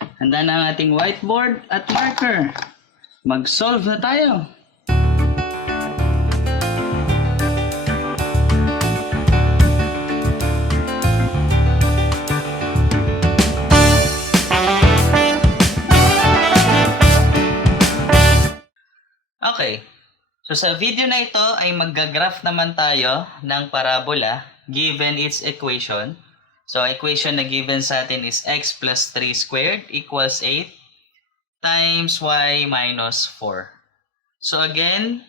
Handa na ang ating whiteboard at marker. Mag-solve na tayo! Okay. So sa video na ito ay magga-graph naman tayo ng parabola given its equation. So equation na given sa atin is x plus 3 squared equals 8 times y minus 4. So again,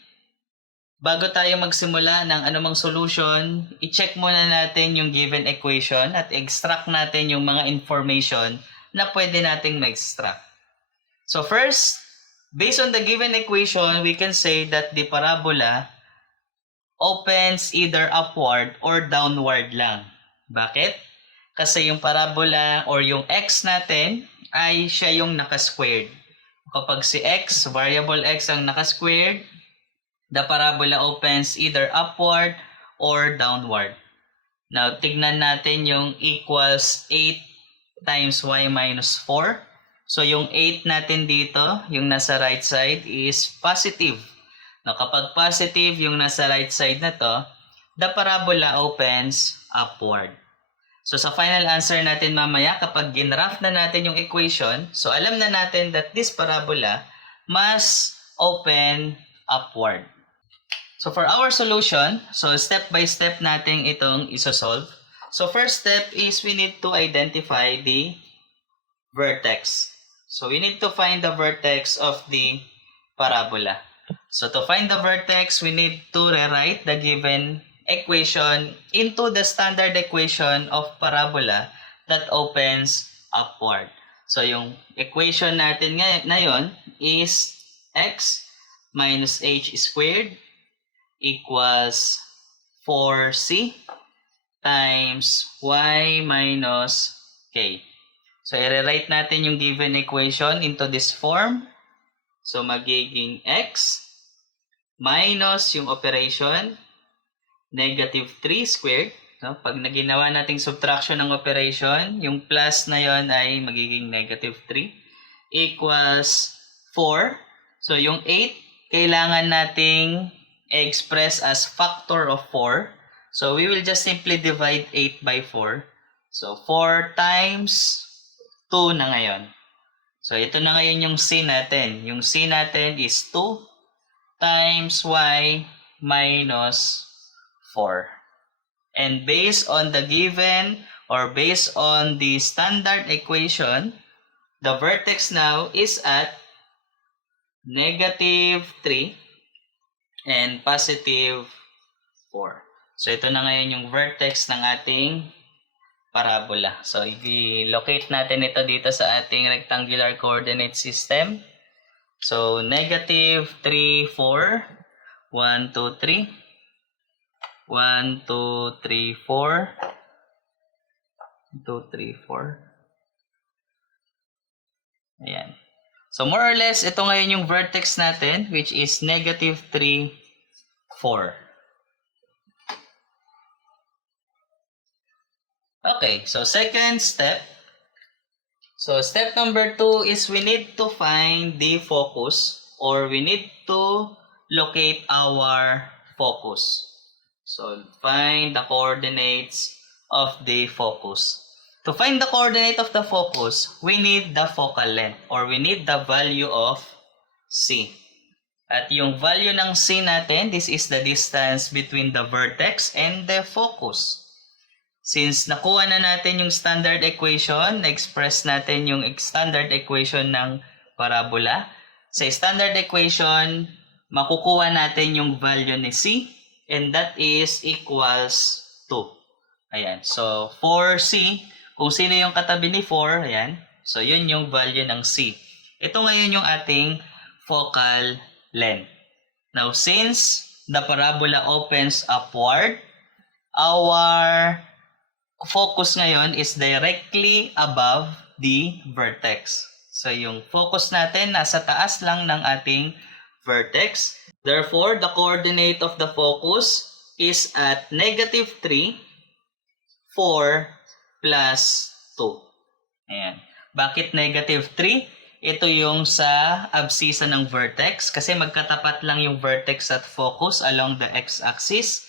bago tayo magsimula ng anumang solution, i-check muna natin yung given equation at extract natin yung mga information na pwede nating ma-extract. So first, based on the given equation, we can say that the parabola opens either upward or downward lang. Bakit? Kasi yung parabola or yung x natin ay siya yung naka-squared. Kapag si x, variable x ang naka-squared, the parabola opens either upward or downward. Now, tignan natin yung equals 8 times y minus 4. So, yung 8 natin dito, yung nasa right side is positive. Now, kapag positive yung nasa right side na to, the parabola opens upward. So, sa final answer natin mamaya, kapag ginraph na natin yung equation, so alam na natin that this parabola must open upward. So, for our solution, so step by step natin itong isosolve. So, first step is we need to identify the vertex. So, we need to find the vertex of the parabola. So, to find the vertex, we need to rewrite the given equation into the standard equation of parabola that opens upward. So, yung equation natin ngayon is x minus h squared equals 4c times y minus k. So, i-rewrite natin yung given equation into this form. So, magiging x minus yung operation, negative 3 squared. So, pag naginawa nating subtraction ng operation, yung plus na yon ay magiging negative 3 equals 4. So, yung 8, kailangan nating express as factor of 4. So, we will just simply divide 8 by 4. So, 4 times 2 na ngayon. So, ito na ngayon yung c natin. Yung c natin is 2 times y minus 4. And based on the given or based on the standard equation, the vertex now is at negative 3 and positive 4. So, ito na ngayon yung vertex ng ating parabola. So, i-locate natin ito dito sa ating rectangular coordinate system. So, negative 3, 4. 1, 2, 3. 1, 2, 3, 4. 2, 3, 4. Ayan. So, more or less, ito ngayon yung vertex natin, which is negative 3, 4. Okay, so second step. So step number 2 is we need to find the focus or we need to locate our focus. So find the coordinates of the focus. To find the coordinate of the focus, we need the focal length or we need the value of C. At yung value ng C natin, this is the distance between the vertex and the focus. Since nakuha na natin yung standard equation, na-express natin yung standard equation ng parabola. Sa standard equation, makukuha natin yung value ni C and that is equals 2. Ayan. So, for C, kung sino yung katabi ni 4, ayan. So, yun yung value ng C. Ito ngayon yung ating focal length. Now, since the parabola opens upward, our focus ngayon is directly above the vertex. So, yung focus natin nasa taas lang ng ating vertex. Therefore, the coordinate of the focus is at negative 3, 4, plus 2. Ayan. Bakit negative 3? Ito yung sa abscissa ng vertex kasi magkatapat lang yung vertex at focus along the x-axis.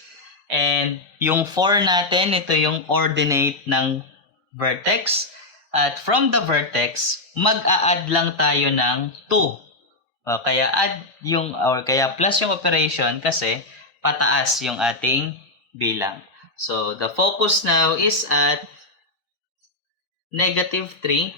And yung 4 natin, ito yung ordinate ng vertex. At from the vertex, mag-a-add lang tayo ng 2. Kaya add yung or kaya plus yung operation kasi pataas yung ating bilang. So the focus now is at negative 3,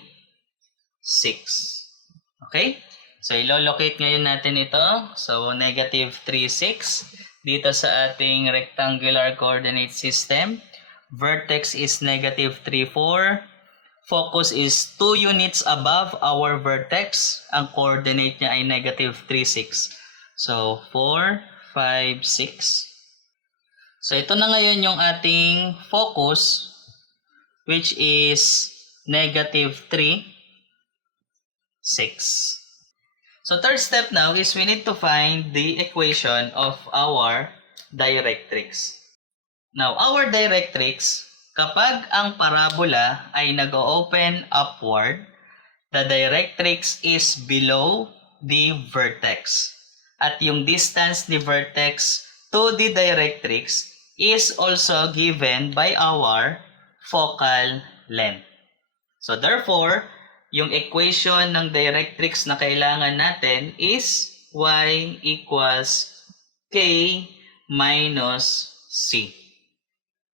6. Okay? So ilo-locate ngayon natin ito. So negative 3, 6 dito sa ating rectangular coordinate system. Vertex is negative 3, 4. Focus is 2 units above our vertex. Ang coordinate niya ay negative 3, 6. So 4, 5, 6. So ito na ngayon yung ating focus, which is negative 3, 6. So third step now is we need to find the equation of our directrix. Now, our directrix, kapag ang parabola ay nag-open upward, the directrix is below the vertex. At yung distance ni vertex to the directrix is also given by our focal length. So therefore, yung equation ng directrix na kailangan natin is y equals k minus c.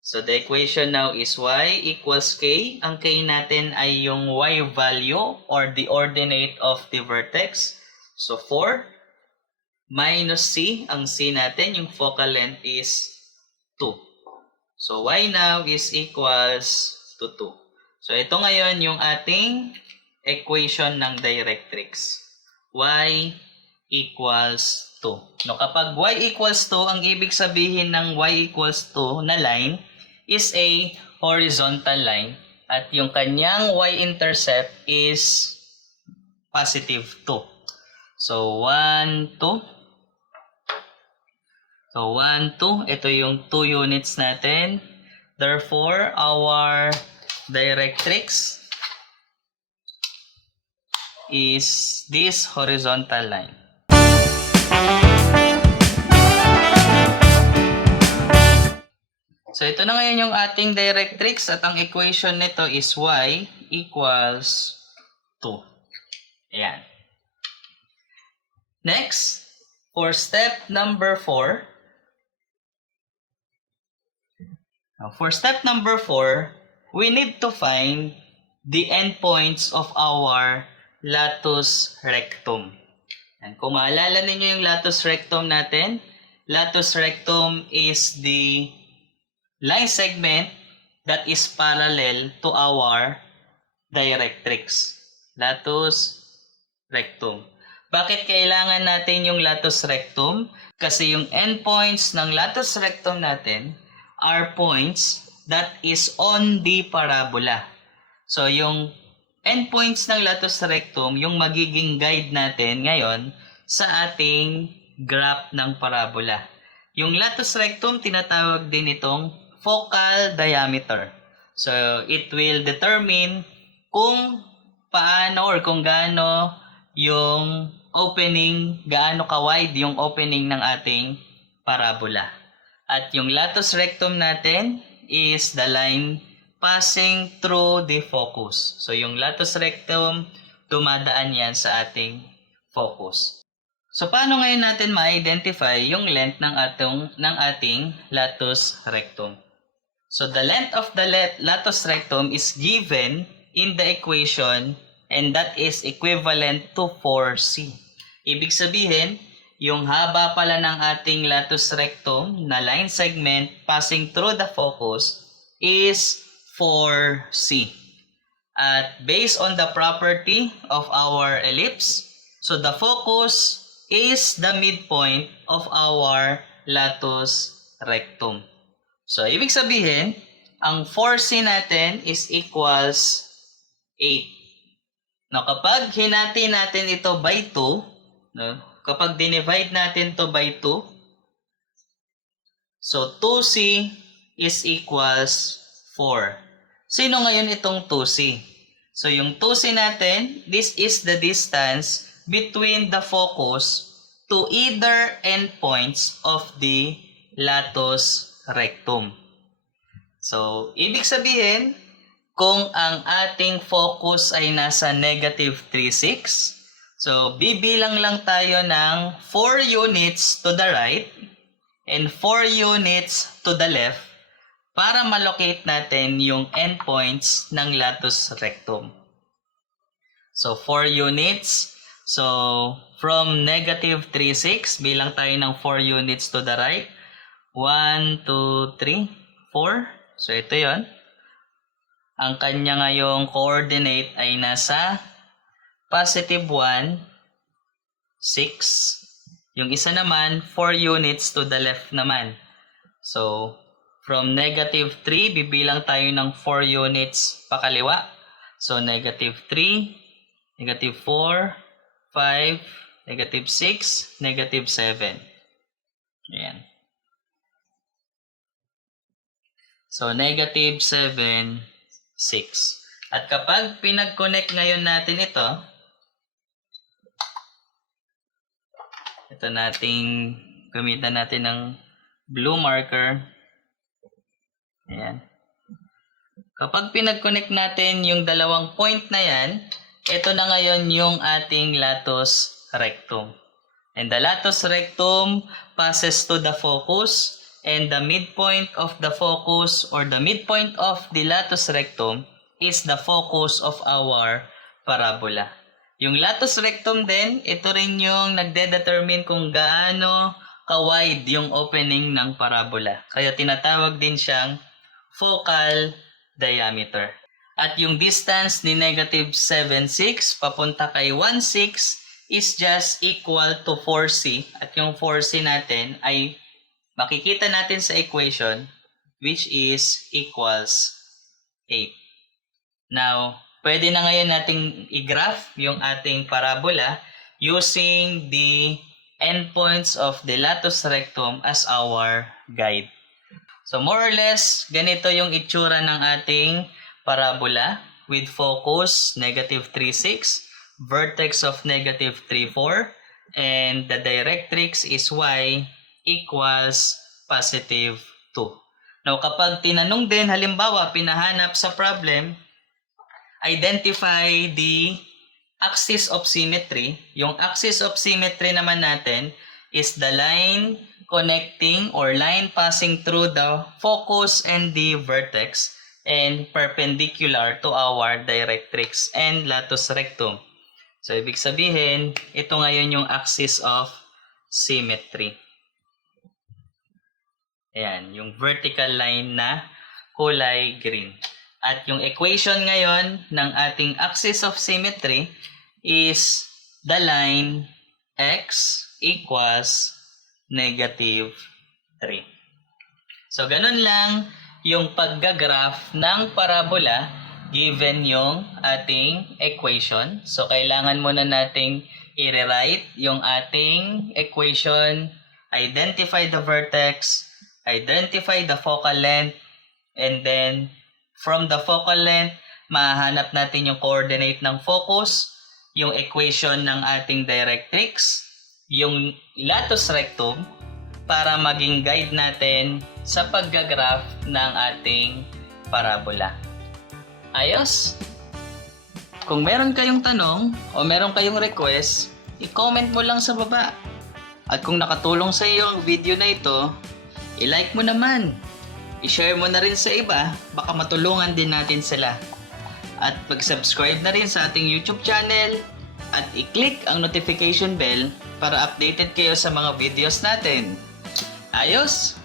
So the equation now is y equals k. Ang k natin ay yung y value or the ordinate of the vertex. So 4 minus c. Ang c natin, yung focal length is 2. So y now is equals to 2. So ito ngayon yung ating equation ng directrix. Y equals 2. No, kapag y equals 2, ang ibig sabihin ng y equals 2 na line is a horizontal line at yung kanyang y-intercept is positive 2. So 1, 2. So 1, 2. Ito yung 2 units natin. Therefore, our directrix is this horizontal line. So ito na ngayon yung ating directrix at ang equation nito is y equals 2. Ayan. Next, for step number 4. For step number 4, we need to find the endpoints of our latus rectum. And kung maalala ninyo yung latus rectum natin, latus rectum is the line segment that is parallel to our directrix. Latus rectum. Bakit kailangan natin yung latus rectum? Kasi yung endpoints ng latus rectum natin are points that is on the parabola. So yung endpoints ng latus rectum, yung magiging guide natin ngayon sa ating graph ng parabola. Yung latus rectum, tinatawag din itong focal diameter. So it will determine kung paano or kung gaano yung opening, gaano ka-wide yung opening ng ating parabola. At yung latus rectum natin is the line passing through the focus. So yung latus rectum, dumadaan yan sa ating focus. So paano ngayon natin ma-identify yung length ng ating latus rectum? So the length of the latus rectum is given in the equation and that is equivalent to 4c. Ibig sabihin, yung haba pala ng ating latus rectum na line segment passing through the focus is 4c. At based on the property of our ellipse, so the focus is the midpoint of our latus rectum. So ibig sabihin, ang 4c natin is equals 8. No, kapag hinati natin ito by 2, no, kapag dinivide natin to by 2, so 2c is equals 4. Sino ngayon itong 2c? So yung 2C natin, this is the distance between the focus to either endpoints of the latus rectum. So, ibig sabihin, kung ang ating focus ay nasa negative 3,6, so bibilang lang tayo ng 4 units to the right and 4 units to the left para malocate natin yung endpoints ng latus rectum. So, 4 units. So, from negative 3,6, bilang tayo ng 4 units to the right. 1, 2, 3, 4. So, ito yon. Ang kanya ngayong coordinate ay nasa positive 1, 6. Yung isa naman, 4 units to the left naman. So, from negative 3, bibilang tayo ng 4 units pakaliwa. So, negative 3, negative 4, 5, negative 6, negative 7. Ayan. So, negative 7, 6. At kapag pinag-connect ngayon natin ito nating gamitan natin ng blue marker. Ayan. Kapag pinag-connect natin yung dalawang point na yan, ito na ngayon yung ating latus rectum. And the latus rectum passes to the focus. And the midpoint of the focus or the midpoint of the latus rectum is the focus of our parabola. Yung latus rectum din, ito rin yung nagde-determine kung gaano ka-wide yung opening ng parabola. Kaya tinatawag din siyang focal diameter. At yung distance ni negative 7,6 papunta kay 1,6 is just equal to 4C. At yung 4C natin ay makikita natin sa equation which is equals 8. Now, pwede na ngayon nating i-graph yung ating parabola using the endpoints of the latus rectum as our guide. So, more or less, ganito yung itsura ng ating parabola with focus negative 3,6, vertex of negative 3,4, and the directrix is y equals positive 2. Now, kapag tinanong din, halimbawa, pinahanap sa problem, identify the axis of symmetry. Yung axis of symmetry naman natin is the line connecting or line passing through the focus and the vertex and perpendicular to our directrix and latus rectum. So, ibig sabihin, ito ngayon yung axis of symmetry. Ayan, yung vertical line na kulay green. At yung equation ngayon ng ating axis of symmetry is the line x equals negative 3. So, ganun lang yung paggagraph ng parabola given yung ating equation. So, kailangan muna nating i-rewrite yung ating equation, identify the vertex, identify the focal length, and then from the focal length, mahanap natin yung coordinate ng focus, yung equation ng ating directrix, yung latus rectum, para maging guide natin sa paggagraph ng ating parabola. Ayos? Kung meron kayong tanong o meron kayong request, i-comment mo lang sa baba. At kung nakatulong sa iyo ang video na ito, i-like mo naman. I-share mo na rin sa iba, baka matulungan din natin sila. At pag-subscribe na rin sa ating YouTube channel at i-click ang notification bell para updated kayo sa mga videos natin. Ayos!